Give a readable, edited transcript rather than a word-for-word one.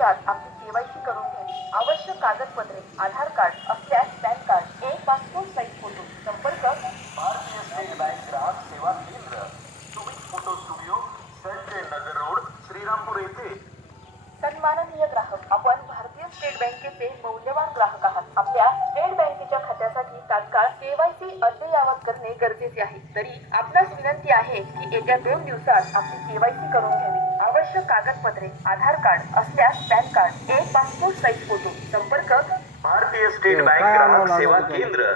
दिवसात आपली केवायसी करून घ्यावी. आवश्यक कागदपत्रे आधार कार्ड असल्यास पॅन कार्ड, एक पासपोर्ट साईज फोटो. संपर्क भारतीय स्टेट बँक ग्राहक सेवा केंद्र, Sumit photo studio, Sanjay Nagar road, Shrirampur येथे. सन्माननीय ग्राहक, आपण भारतीय स्टेट बँकेचे मौल्यवान ग्राहक आहात. आपल्या स्टेट बँकेच्या खात्यासाठी तात्काळ केवायसी अद्ययावत करणे गरजेचे आहे. तरी आपणास विनंती आहे की येत्या 2 दिवसात आपली केवायसी करून घ्यावी. आवश्यक कागदपत्रे आधार कार्ड असल्यास पॅन कार्ड, एक पासपोर्ट साईज फोटो. संपर्क भारतीय स्टेट बँक ग्राहक सेवा केंद्र,